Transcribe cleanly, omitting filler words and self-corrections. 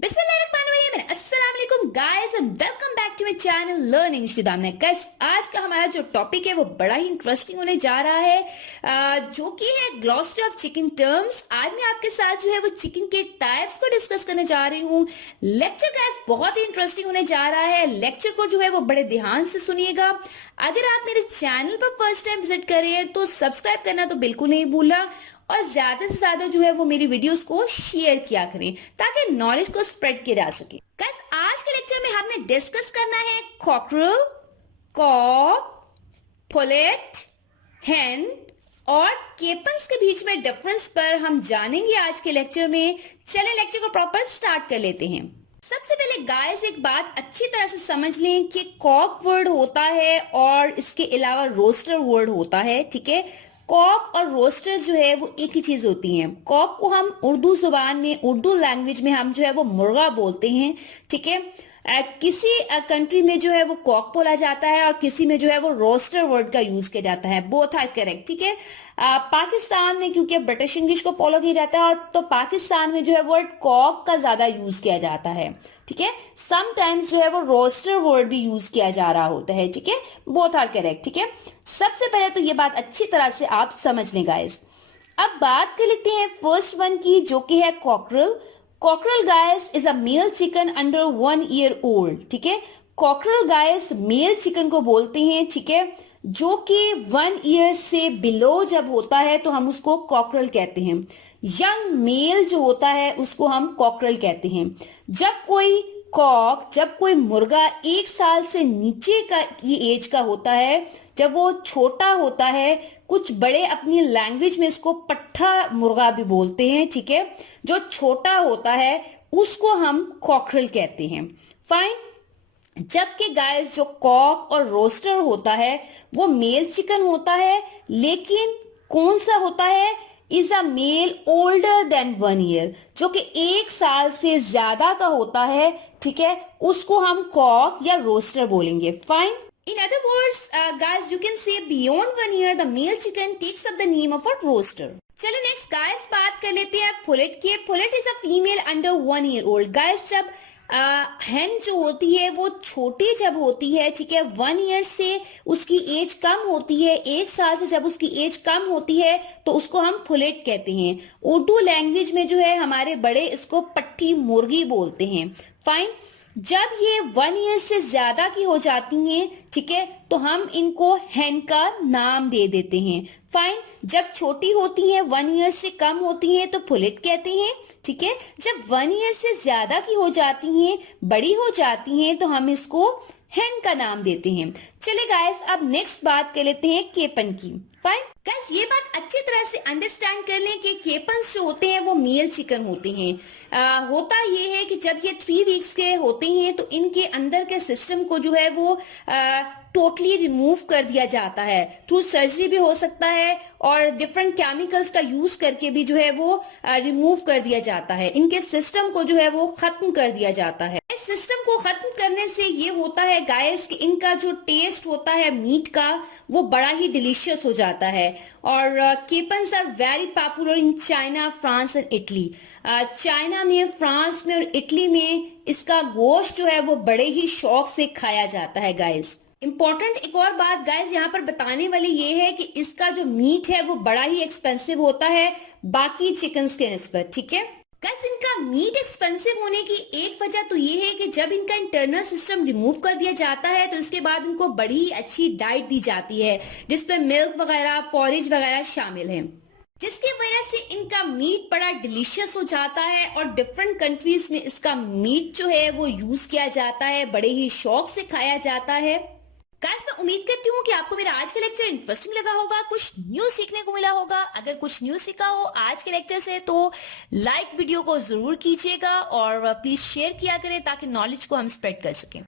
बिस्मिल्लाहिर्रहमानिर्रहीम, अस्सलाम वालेकुम guys and welcome back to my channel learning with Aamna. Guys आज का हमारा जो टॉपिक है वो बड़ा ही इंटरेस्टिंग होने जा रहा है, जो कि है ग्लॉसरी ऑफ चिकन टर्म्स। आज मैं आपके साथ जो है वो चिकन के टाइप्स को डिस्कस करने जा रही हूँ। लेक्चर गाइस बहुत ही इंटरेस्टिंग होने जा रहा है। लेक्चर को जो है वो बड़े ध्यान से सुनिएगा। अगर आप मेरे चैनल पर फर्स्ट टाइम विजिट कर रहे हैं तो सब्सक्राइब करना तो बिल्कुल नहीं भूलना, और ज्यादा से ज्यादा जो है वो मेरी वीडियोस को शेयर किया करें ताकि नॉलेज को स्प्रेड किया जा सके। गाइस आज के लेक्चर में हमने डिस्कस करना है कॉकरल, कॉक, पुलेट, हेन और केपन्स के बीच में डिफरेंस पर हम जानेंगे आज के लेक्चर में। चले लेक्चर को प्रॉपर स्टार्ट कर लेते हैं। सबसे पहले गाइस एक बात अच्छी तरह से समझ लें कि कॉक वर्ड होता है और इसके अलावा रोस्टर वर्ड होता है। ठीक है, कॉक और रोस्टर जो है वो एक ही चीज होती हैं। कॉक को हम उर्दू जुबान में, उर्दू लैंग्वेज में हम जो है वो मुर्गा बोलते हैं। ठीक है, किसी कंट्री में जो है वो कॉक बोला जाता है और किसी में जो है वो रोस्टर वर्ड का यूज किया जाता है। Both are correct. ठीक है, पाकिस्तान में क्योंकि ब्रिटिश इंग्लिश को फॉलो किया जाता है और तो पाकिस्तान में जो है वर्ड कॉक का ज्यादा यूज किया जाता है। ठीक है, समटाइम्स जो है वो रोस्टर वर्ड भी यूज किया जा रहा होता है। ठीक है, बोथ आर करेक्ट। ठीक है, सबसे पहले तो ये बात अच्छी तरह से आप समझ लें गाइस। अब बात कर लेते हैं फर्स्ट वन की, जो कि है cockerel. Cockerel guys is a male chicken under 1 year old. ठीक है, कॉकरल गाइस मेल चिकन को बोलते हैं। ठीक है, जो कि 1 ईयर से बिलो जब होता है तो हम उसको कॉकरल कहते हैं। यंग मेल जो होता है उसको हम कॉकरल कहते हैं। जब कोई कॉक, जब कोई मुर्गा 1 साल से नीचे का की एज का होता है, जब वो छोटा होता है, कुछ बड़े अपनी लैंग्वेज में इसको पट्ठा मुर्गा भी बोलते हैं। ठीक है, जो छोटा होता है उसको हम कॉकरल कहते हैं। फाइन। जबकि गाइस जो कॉक और रोस्टर होता है वो मेल चिकन होता है, लेकिन कौन सा होता है, is a male older than 1 year, जो कि 1 साल से ज्यादा का होता है। ठीक है, उसको हम कॉक या रोस्टर बोलेंगे। Fine. In other words, guys, you can say beyond 1 year, the male chicken takes up the name of a roaster. चलो नेक्स्ट गाइस बात कर लेते हैं पुलेट की। पुलेट is a female under 1 year old. Guys जब हेन जो होती है वो छोटी जब होती है, ठीक है, 1 ईयर से उसकी एज कम होती है, 1 साल से जब उसकी एज कम होती है तो उसको हम पुलेट कहते हैं। उर्दू लैंग्वेज में जो है हमारे बड़े इसको पट्टी मुर्गी बोलते हैं। फाइन। जब ये 1 ईयर से ज्यादा की हो जाती हैं, ठीक है, तो हम इनको हेन का नाम दे देते हैं। फाइन। जब छोटी होती हैं, 1 ईयर से कम होती हैं, तो पुलेट कहते हैं। ठीक है, जब 1 ईयर से ज्यादा की हो जाती हैं, बड़ी हो जाती हैं, तो हम इसको हेन का नाम देते हैं। चले गाइस अब नेक्स्ट बात कर लेते हैं केपन की। फाइन गाइस, ये बात अच्छी तरह से अंडरस्टैंड कर लें कि केपन्स जो होते हैं वो मेल चिकन होते हैं। होता ये है कि जब ये 3 वीक्स के होते हैं तो इनके अंदर के सिस्टम को जो है वो टोटली रिमूव कर दिया जाता है। थ्रू सर्जरी भी हो सकता है और डिफरेंट केमिकल्स का यूज करके भी जो है वो रिमूव कर दिया जाता है। इनके सिस्टम को जो है वो खत्म कर दिया जाता है। इस सिस्टम को खत्म करने से ये होता है गाइस कि इनका जो टेस्ट होता है मीट का वो बड़ा ही डिलीशियस हो जाता है। और capons are very popular in China, France and Italy. China में, फ्रांस में और इटली में इसका गोश्त जो है वो बड़े ही शौक से खाया जाता है गाइस। इंपॉर्टेंट एक और बात गाइस यहाँ पर बताने वाली ये है कि इसका जो मीट है वो बड़ा ही एक्सपेंसिव होता है बाकी चिकन्स के निस्बत। ठीक है गाइस, इनका मीट एक्सपेंसिव होने की एक वजह तो ये है कि जब इनका इंटरनल सिस्टम रिमूव कर दिया जाता है तो इसके बाद इनको बड़ी ही अच्छी डाइट दी जाती है जिसमें मिल्क वगैरह, पॉरेज वगैरह शामिल है, जिसकी वजह से इनका मीट बड़ा डिलीशियस हो जाता है और डिफरेंट कंट्रीज में इसका मीट जो है वो यूज किया जाता है, बड़े ही शौक से खाया जाता है। गाइस मैं उम्मीद करती हूँ कि आपको मेरा आज का लेक्चर इंटरेस्टिंग लगा होगा, कुछ न्यू सीखने को मिला होगा। अगर कुछ न्यू सीखा हो आज के लेक्चर से तो लाइक वीडियो को जरूर कीजिएगा और प्लीज शेयर किया करें ताकि नॉलेज को हम स्प्रेड कर सकें।